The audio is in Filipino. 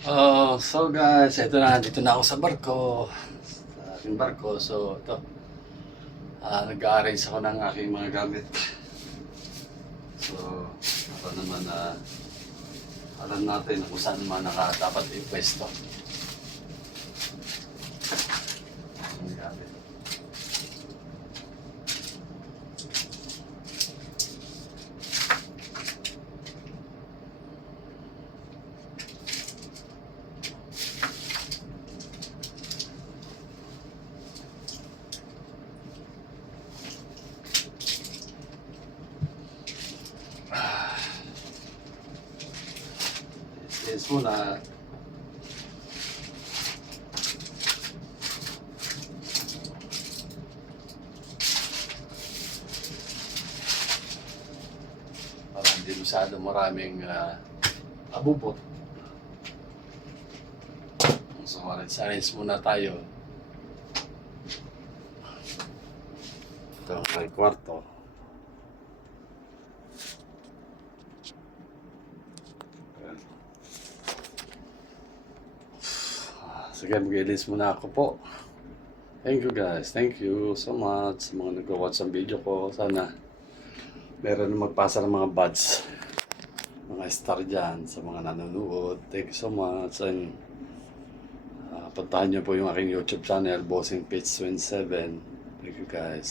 So guys, ito na, dito na ako sa barko. Sa aking barko. So, ito. Nag-a-arrange ako ng aking mga gamit. So, para naman alam natin kung saan naman dapat ipwesto. Ang gamit. Yes muna. Para hindi masyado maraming abubot. So, arrange muna tayo. Ito ang kwarto. Sige, mag-release muna ako po. Thank you guys. Thank you so much sa mga nag-watch ng video ko. Sana meron na magpasa ng mga buds. Mga star dyan sa mga nanonood. Thank you so much. And puntahan nyo po yung aking YouTube channel, Bossing Page 27. Thank you guys.